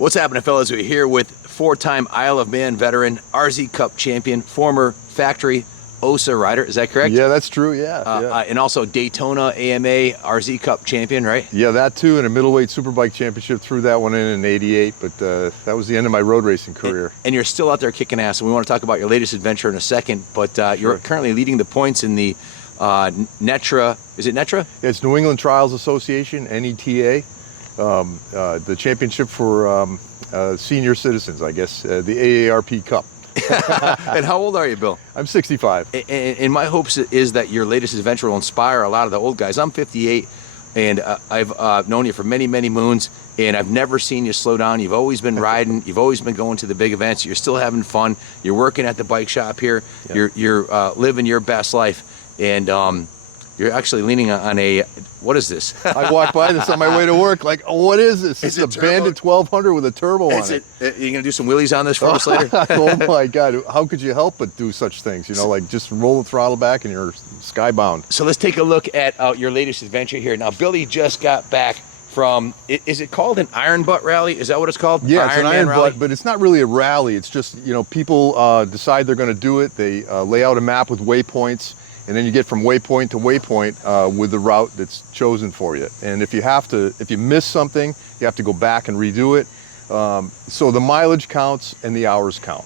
What's happening, fellas? We're here with four-time Isle of Man veteran, RZ Cup champion, former factory OSA rider. Is that correct? Yeah, that's true. Yeah, and also Daytona AMA RZ Cup champion, right? yeah, that too. And a middleweight superbike championship, threw that one in '88. But that was the end of my road racing career. And you're still out there kicking ass. And we want to talk about your latest adventure in a second. But you're currently leading the points in the NETRA. Is it NETRA? Yeah, it's New England Trials Association, NETA. The championship for senior citizens, I guess, the AARP Cup. And how old are you, Bill? I'm 65. And my hopes is that your latest adventure will inspire a lot of the old guys. I'm 58, and I've known you for many, many moons, and I've never seen you slow down. You've always been riding. You've always been going to the big events. You're still having fun. You're working at the bike shop here. Yeah. You're living your best life, and you're actually leaning on a, what is this? I walked by this on my way to work, like, oh, what is this? It's a Bandit 1200 with a turbo on it. You're gonna do some wheelies on this for us later? Oh my God, how could you help but do such things? You know, like just roll the throttle back and you're skybound. So let's take a look at your latest adventure here. Now, Billy just got back from, is it called an Iron Butt Rally? Is that what it's called? Yeah, it's an Iron Butt, but it's not really a rally. It's just, you know, people decide they're gonna do it. They lay out a map with waypoints, and then you get from waypoint to waypoint with the route that's chosen for you. And if you miss something, you have to go back and redo it. So the mileage counts and the hours count.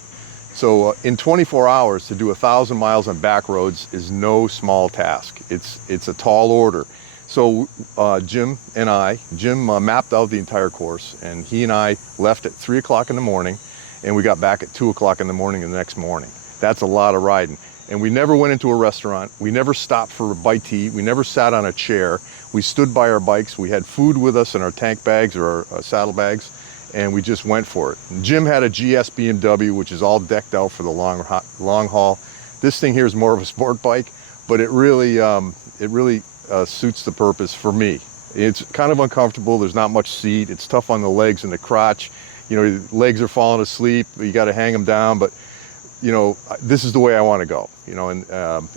So in 24 hours to do 1,000 miles on back roads is no small task. It's a tall order. So Jim mapped out the entire course, and he and I left at 3 o'clock in the morning, and we got back at 2 o'clock in the morning the next morning. That's a lot of riding. And we never went into a restaurant. We never stopped for a bite to eat. We never sat on a chair. We stood by our bikes. We had food with us in our tank bags or our saddle bags, and we just went for it. And Jim had a GS BMW, which is all decked out for the long haul. This thing here is more of a sport bike, but it really suits the purpose for me. It's kind of uncomfortable. There's not much seat. It's tough on the legs and the crotch. You know, your legs are falling asleep. You got to hang them down, but you know, this is the way I want to go, you know, and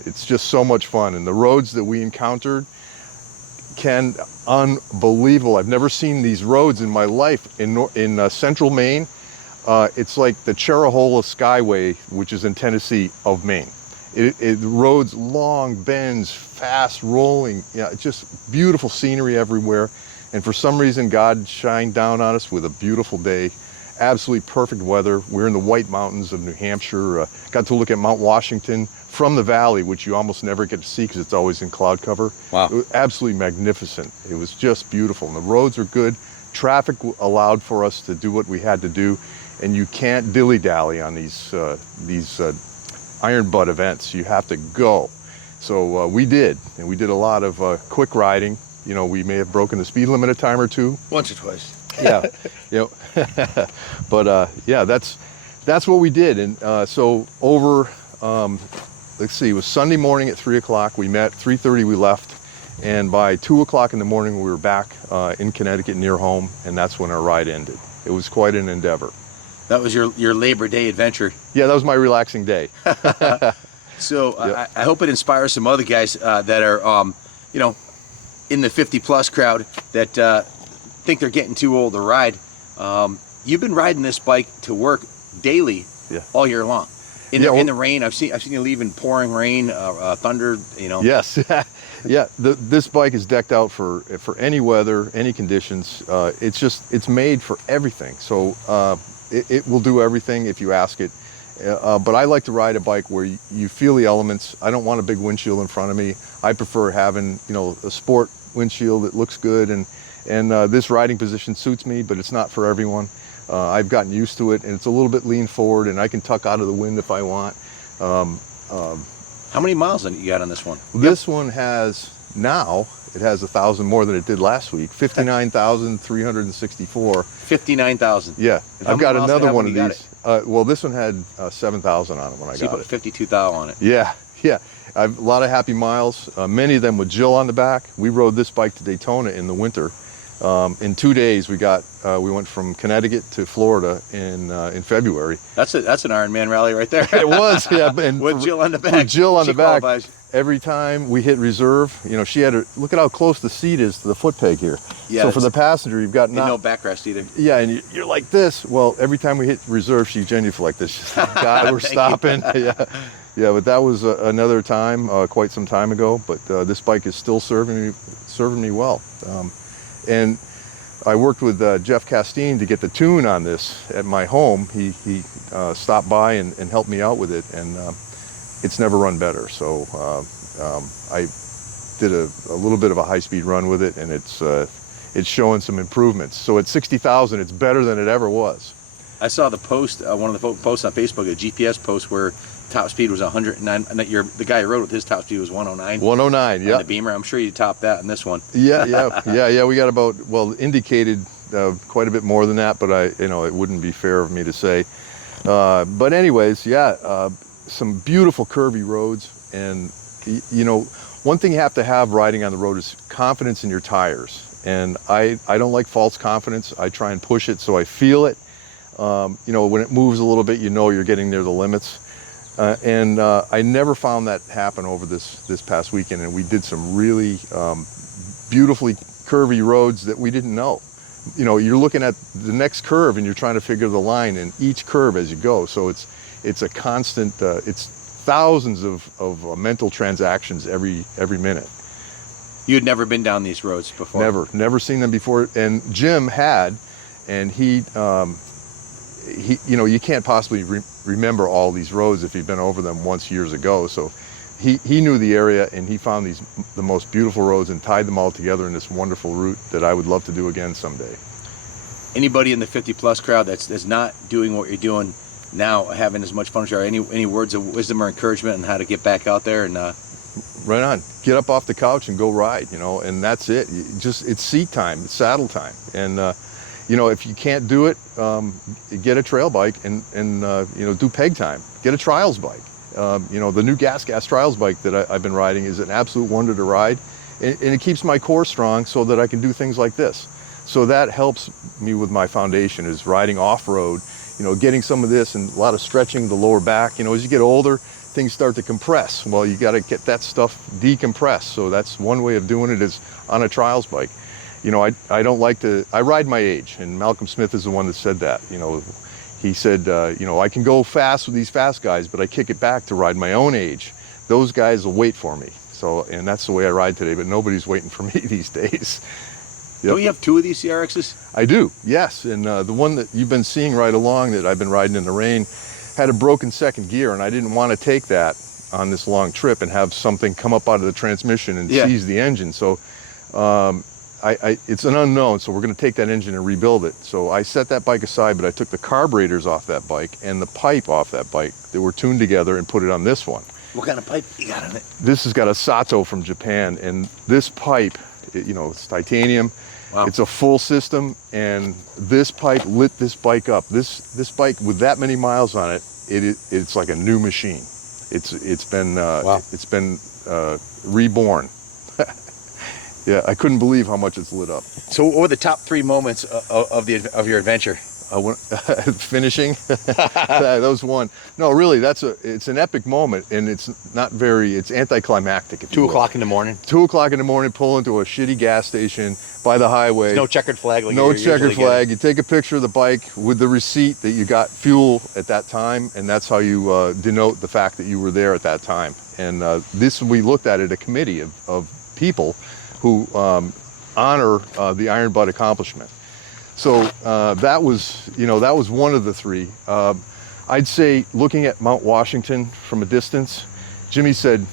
it's just so much fun. And the roads that we encountered, unbelievable. I've never seen these roads in my life. In central Maine, it's like the Cherahoola Skyway, which is in Tennessee, of Maine. The roads, long bends, fast rolling, yeah, just beautiful scenery everywhere. And for some reason, God shined down on us with a beautiful day. Absolutely perfect weather. We're in the White Mountains of New Hampshire. Got to look at Mount Washington from the valley, which you almost never get to see because it's always in cloud cover. Wow. It was absolutely magnificent. It was just beautiful. And the roads are good. Traffic allowed for us to do what we had to do. And you can't dilly-dally on these Iron Butt events. You have to go. So we did. And we did a lot of quick riding. You know, we may have broken the speed limit a time or two. Once or twice. Yeah, you know, but yeah, that's what we did. And so over, let's see, it was Sunday morning at 3 o'clock. We met, 3:30 we left, and by 2 o'clock in the morning we were back in Connecticut near home, and that's when our ride ended. It was quite an endeavor. That was your Labor Day adventure. Yeah, that was my relaxing day. So Yep. I hope it inspires some other guys that are, you know, in the 50-plus crowd that think they're getting too old to ride. You've been riding this bike to work daily, all year long. In the rain, I've seen you leave in pouring rain, thunder. You know. Yes, yeah. This bike is decked out for any weather, any conditions. It's made for everything. So it will do everything if you ask it. But I like to ride a bike where you feel the elements. I don't want a big windshield in front of me. I prefer having, you know, a sport windshield that looks good, and this riding position suits me, but it's not for everyone. I've gotten used to it, and it's a little bit lean forward, and I can tuck out of the wind if I want. How many miles you got on this one? This one has, now, it has 1,000 more than it did last week, 59,364. 59,000. Yeah, I've got another one of these. Well, this one had 7,000 on it when I got it. So you put 52,000 on it. Yeah. I've a lot of happy miles, many of them with Jill on the back. We rode this bike to Daytona in the winter, In 2 days, we went from Connecticut to Florida in February. That's an Ironman rally right there. It was, yeah. And with Jill on the back. Jill on the back. Qualifies. Every time we hit reserve, she had look at how close the seat is to the foot peg here. Yeah, so for the passenger, you've got no backrest either. Yeah, and you're like this. Well, every time we hit reserve, she genuinely felt like this. She's like, God, we're stopping. Yeah, but that was another time, quite some time ago. But this bike is still serving me well. And I worked with Jeff Castine to get the tune on this at my home. He stopped by and helped me out with it, and it's never run better. So I did a little bit of a high-speed run with it, and it's showing some improvements. So at 60,000, it's better than it ever was. I saw the post, one of the posts on Facebook, a GPS post where top speed was 109, and the guy who rode with his top speed was 109. 109, yeah. The Beamer, I'm sure you topped that in this one. Yeah. We got about, indicated quite a bit more than that, but it wouldn't be fair of me to say. But anyways, some beautiful curvy roads, and one thing you have to have riding on the road is confidence in your tires. And I don't like false confidence. I try and push it so I feel it. When it moves a little bit, you're getting near the limits. And I never found that happen over this past weekend, and we did some really beautifully curvy roads that we didn't know. You're looking at the next curve and you're trying to figure the line in each curve as you go. So it's a constant, it's thousands of mental transactions every minute. You had never been down these roads before? Never seen them before. And Jim had, and he you can't possibly remember all these roads if you've been over them once years ago. So he knew the area, and he found the most beautiful roads and tied them all together in this wonderful route that I would love to do again someday. Anybody in the 50+ crowd that's not doing what you're doing now, having as much fun as you are, any words of wisdom or encouragement on how to get back out there? And right on, get up off the couch and go ride, and that's it. It's seat time, it's saddle time. And if you can't do it, get a trail bike and do peg time. Get a trials bike. The new gas trials bike that I've been riding is an absolute wonder to ride, and it keeps my core strong so that I can do things like this. So that helps me with my foundation, is riding off-road, getting some of this and a lot of stretching the lower back. As you get older, things start to compress. Well, you got to get that stuff decompressed. So that's one way of doing it, is on a trials bike. I don't like to, I ride my age, and Malcolm Smith is the one that said that. He said, I can go fast with these fast guys, but I kick it back to ride my own age. Those guys will wait for me. So, and that's the way I ride today, but nobody's waiting for me these days. Yep. Don't you have 2 of these ZRXs? I do, yes. And the one that you've been seeing right along that I've been riding in the rain had a broken second gear, and I didn't want to take that on this long trip and have something come up out of the transmission and seize the engine. So it's an unknown, so we're going to take that engine and rebuild it. So I set that bike aside, but I took the carburetors off that bike and the pipe off that bike that were tuned together and put it on this one. What kind of pipe you got on it? This has got a Sato from Japan, and this pipe, it's titanium. Wow. It's a full system, and this pipe lit this bike up. This bike with that many miles on it, it's like a new machine. It's been reborn. Yeah, I couldn't believe how much it's lit up. So what were the top 3 moments of your adventure? Finishing, that was one. No, really, it's an epic moment, and it's anticlimactic. If 2 o'clock in the morning. 2 o'clock in the morning, pull into a shitty gas station by the highway. No checkered flag. No checkered flag. You take a picture of the bike with the receipt that you got fuel at that time, and that's how you denote the fact that you were there at that time. And we looked at it, a committee of people who honor the Iron Butt accomplishment. So that was one of the 3. I'd say looking at Mount Washington from a distance, Jimmy said,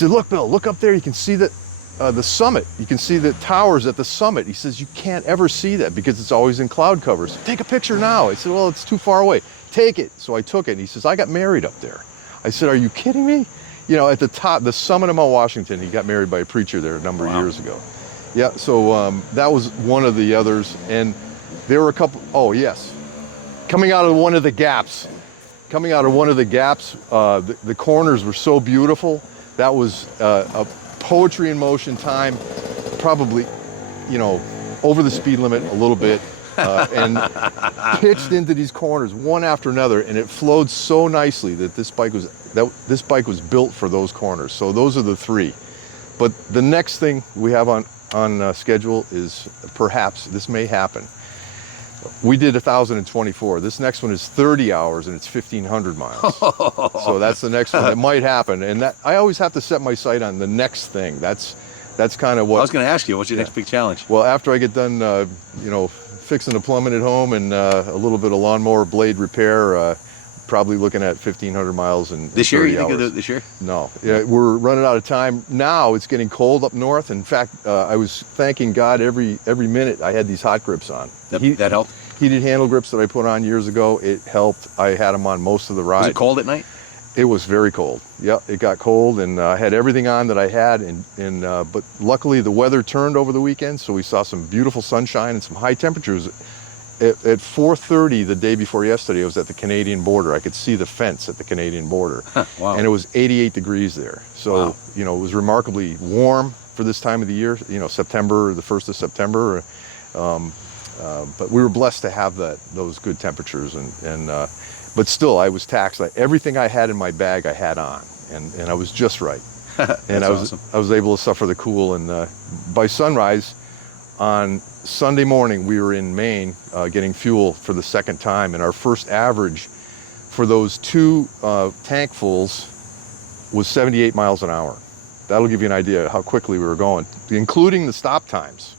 look, Bill, look up there. You can see the summit. You can see the towers at the summit. He says, you can't ever see that because it's always in cloud covers. Take a picture now. I said, well, it's too far away. Take it. So I took it. And he says, I got married up there. I said, are you kidding me? At the top, the summit of Mount Washington, he got married by a preacher there a number of years ago. Yeah, so that was one of the others, and there were a couple, coming out of one of the gaps, the corners were so beautiful. That was a poetry in motion time, probably, over the speed limit a little bit, and pitched into these corners one after another, and it flowed so nicely that this bike was built for those corners. So those are the three. But the next thing we have on schedule is, perhaps this may happen. We did 1,024. This next one is 30 hours and it's 1,500 miles. So that's the next one. It might happen, and that I always have to set my sight on the next thing. That's kind of what I was going to ask you. What's your next big challenge? Well, after I get done, fixing the plumbing at home and a little bit of lawnmower blade repair, probably looking at 1,500 miles in this year. 30 You think hours. of it this year? No, yeah, we're running out of time now. It's getting cold up north. In fact, I was thanking God every minute I had these hot grips on. That helped. Heated handle grips that I put on years ago. It helped. I had them on most of the ride. Was it cold at night? It was very cold. Yeah, it got cold, and I had everything on that I had, but luckily the weather turned over the weekend, so we saw some beautiful sunshine and some high temperatures. At 4:30 the day before yesterday, I was at the Canadian border. I could see the fence at the Canadian border. Wow. And it was 88 degrees there. So, wow. It was remarkably warm for this time of the year, September, the 1st of September. But we were blessed to have those good temperatures, but still I was taxed. Everything I had in my bag I had on, and I was just right. And awesome. I was able to suffer the cool, and by sunrise on Sunday morning we were in Maine getting fuel for the second time, and our first average for those two tankfuls was 78 miles an hour. That'll give you an idea how quickly we were going, including the stop times.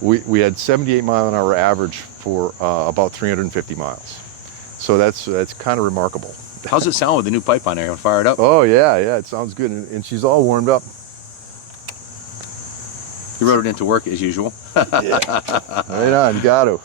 We had 78 mile an hour average for about 350 miles. So that's kind of remarkable. How's it sound with the new pipe on there? You want to fire it up? Oh yeah, it sounds good, and she's all warmed up. You rode it into work as usual. Yeah, right on, got to.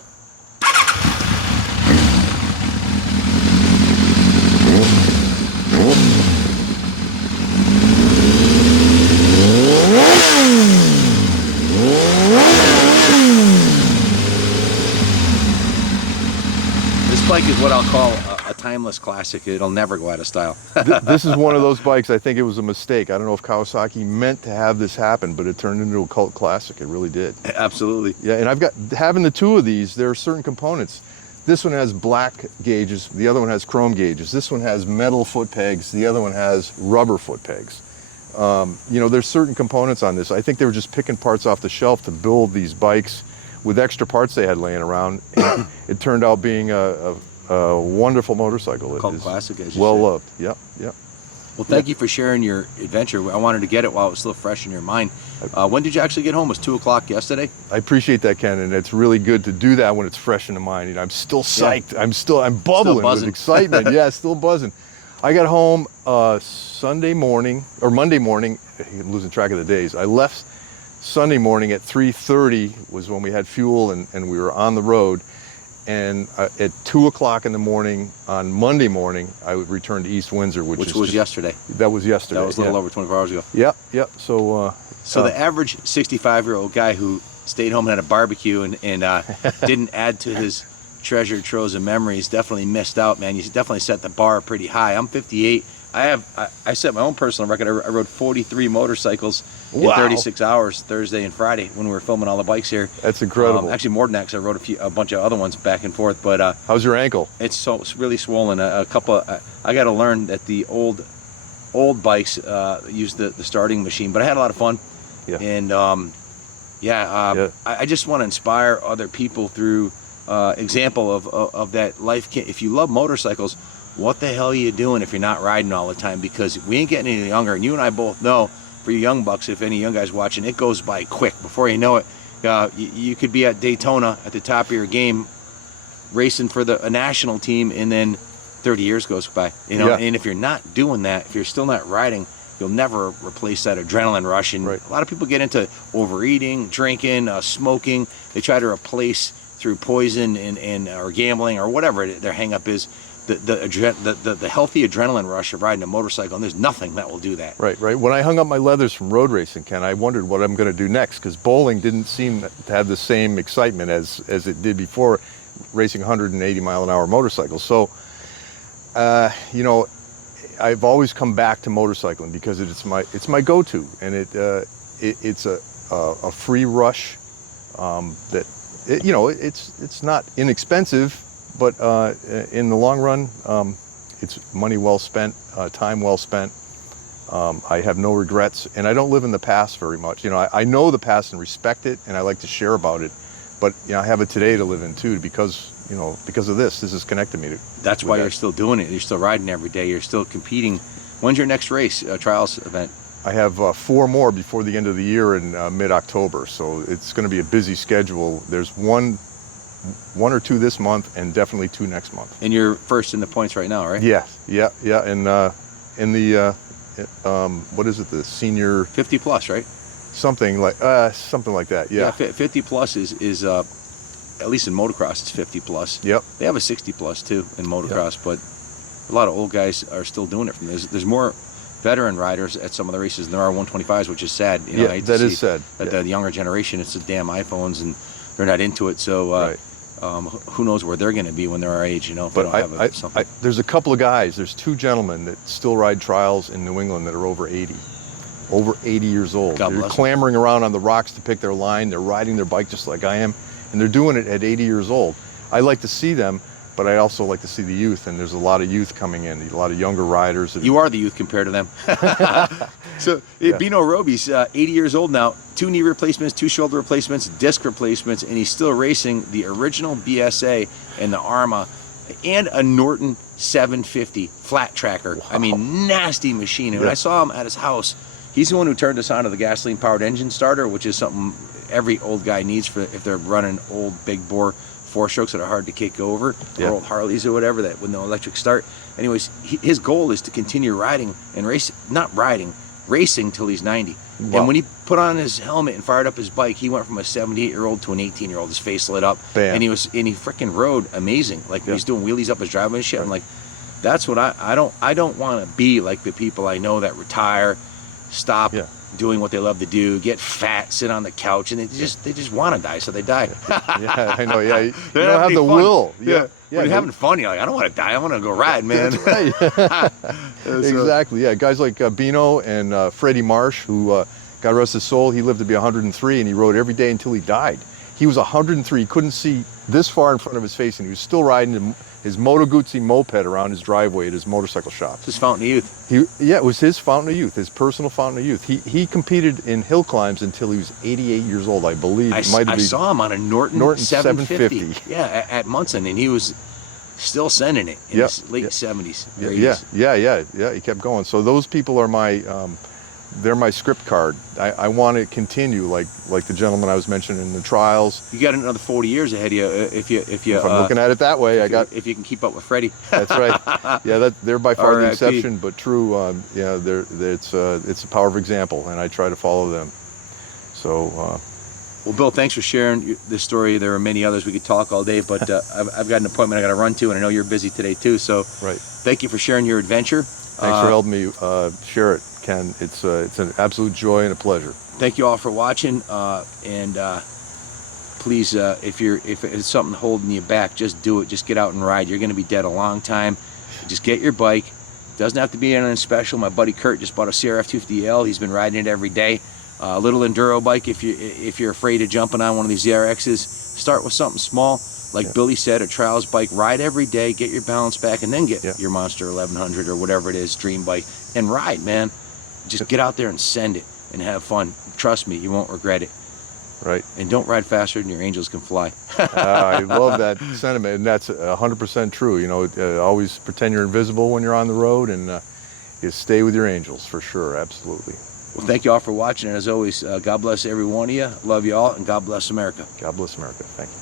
This bike is what I'll call a timeless classic. It'll never go out of style. This is one of those bikes, I think it was a mistake. I don't know if Kawasaki meant to have this happen, but it turned into a cult classic. It really did. Absolutely. Yeah, and having the two of these, there are certain components. This one has black gauges, the other one has chrome gauges. This one has metal foot pegs, the other one has rubber foot pegs. There's certain components on this. I think they were just picking parts off the shelf to build these bikes with extra parts they had laying around. And it turned out being a wonderful motorcycle. Cult classic, as you well said. loved. Yep. Well, thank you for sharing your adventure. I wanted to get it while it was still fresh in your mind. When did you actually get home? It was 2 o'clock yesterday? I appreciate that, Ken, and it's really good to do that when it's fresh in the mind. I'm still psyched. Yeah. I'm bubbling with excitement. Yeah, still buzzing. I got home Monday morning. I'm losing track of the days. I left Sunday morning at 3:30 was when we had fuel and we were on the road. And at 2 o'clock in the morning on Monday morning, I would return to East Windsor, which was yesterday. That was yesterday. That was a little over 24 hours ago. Yep. So the average 65-year-old guy who stayed home and had a barbecue and didn't add to his treasured troves of memories definitely missed out, man. You definitely set the bar pretty high. I'm 58. I set my own personal record. I rode 43 motorcycles in 36 hours Thursday and Friday when we were filming all the bikes here. That's incredible. Actually, more than that, 'cause I rode a bunch of other ones back and forth. But how's your ankle? It's really swollen. I got to learn that the old bikes use the starting machine. But I had a lot of fun. Yeah. And I just want to inspire other people through example of that life. If you love motorcycles, what the hell are you doing if you're not riding all the time? Because we ain't getting any younger, and you and I both know, for you young bucks, if any young guys watching, it goes by quick. Before you know it, you could be at Daytona at the top of your game, racing for a national team, and then 30 years goes by. Yeah. And if you're not doing that, if you're still not riding, you'll never replace that adrenaline rush. And right. A lot of people get into overeating, drinking, smoking. They try to replace through poison and or gambling or whatever their hang up is. The healthy adrenaline rush of riding a motorcycle, and there's nothing that will do that. Right. When I hung up my leathers from road racing, Ken, I wondered what I'm going to do next, because bowling didn't seem to have the same excitement as it did before racing 180 mile an hour motorcycles. So, I've always come back to motorcycling because it's my go-to, and it's a free rush that you know, it's not inexpensive, but in the long run, it's money well spent, time well spent. I have no regrets, and I don't live in the past very much. You know, I know the past and respect it, and I like to share about it. But you know, I have it today to live in too, because you know, because of this. This has connected me to. That's why you're still doing it. You're still riding every day. You're still competing. When's your next race, trials event? I have 4 more before the end of the year in mid-October, so it's going to be a busy schedule. There's one or two this month, and definitely 2 next month. And you're first in the points right now, right? Yeah. And in the what is it? The senior 50 plus, right? something like that. Yeah. 50 plus is at least in motocross, it's 50 plus. Yep. They have a 60 plus too in motocross, but a lot of old guys are still doing it. From there's more veteran riders at some of the races than there are 125s, which is sad. You know, yeah, that is sad. That the younger generation, it's the damn iPhones, and they're not into it. So Right. who knows where they're going to be when they're our age? You know, if But they don't have something. there's a couple of guys. There's 2 gentlemen that still ride trials in New England that are over 80 years old. God They're bless them. clambering around on the rocks to pick their line. They're riding their bike just like I am, and they're doing it at 80 years old. I like to see them, but I also like to see the youth, and there's a lot of youth coming in, a lot of younger riders. You are the youth compared to them. So Bino Roby's 80 years old now, 2 knee replacements, 2 shoulder replacements, disc replacements, and he's still racing the original BSA and the Arma and a Norton 750 flat tracker. Wow. I mean, nasty machine. And when I saw him at his house, he's the one who turned us on to the gasoline powered engine starter, which is something every old guy needs for if they're running old big bore 4-strokes that are hard to kick over, or old Harleys or whatever that with no electric start. Anyways, his goal is to continue riding and racing till he's 90. Wow. And when he put on his helmet and fired up his bike, he went from a 78-year-old to an 18-year-old. His face lit up. Bam. And he freaking rode amazing. Like he's doing wheelies up his driveway and shit. I'm like, that's what I don't want to be like the people I know that retire, stop doing what they love to do, get fat, sit on the couch, and they just want to die, so they die. Yeah, I know. Yeah, you They don't have the fun. will. When you're having fun, you're like, I don't want to die. I want to go ride, man. That's right. Exactly. Yeah, guys like Bino and Freddie Marsh, who God rest his soul, he lived to be 103, and he rode every day until he died. He was 103. He couldn't see this far in front of his face, and he was still riding his Moto Guzzi moped around his driveway at his motorcycle shop. It's his fountain of youth. It was his fountain of youth, his personal fountain of youth. He competed in hill climbs until he was 88 years old, I believe. I saw him on a Norton 750. Yeah, at Munson, and he was still sending it in his late 70s. or 80s. Yeah. He kept going. So those people are they're my script card. I want to continue like the gentleman I was mentioning in the trials. You got another 40 years ahead of you if I'm looking at it that way. If you can keep up with Freddie. That's right. Yeah, they're by far the R.I.P. exception, but true. It's a power of example, and I try to follow them. So. Well, Bill, thanks for sharing this story. There are many others we could talk all day, but I've got an appointment I got to run to, and I know you're busy today too. So, thank you for sharing your adventure. Thanks for helping me share it, Ken. It's an absolute joy and a pleasure. Thank you all for watching, and please, if it's something holding you back, just do it. Just get out and ride. You're going to be dead a long time. Just get your bike. It doesn't have to be anything special. My buddy Kurt just bought a CRF 250L. He's been riding it every day. A little enduro bike. If you're afraid of jumping on one of these ZRXs, start with something small. Like Billy said, a trials bike. Ride every day, get your balance back, and then get your Monster 1100 or whatever it is, dream bike, and ride, man. Just get out there and send it and have fun. Trust me, you won't regret it. Right. And don't ride faster than your angels can fly. I love that sentiment, and that's 100% true. You know, always pretend you're invisible when you're on the road, and you stay with your angels for sure. Absolutely. Well, thank you all for watching, and as always, God bless every one of you. Love you all, and God bless America. God bless America. Thank you.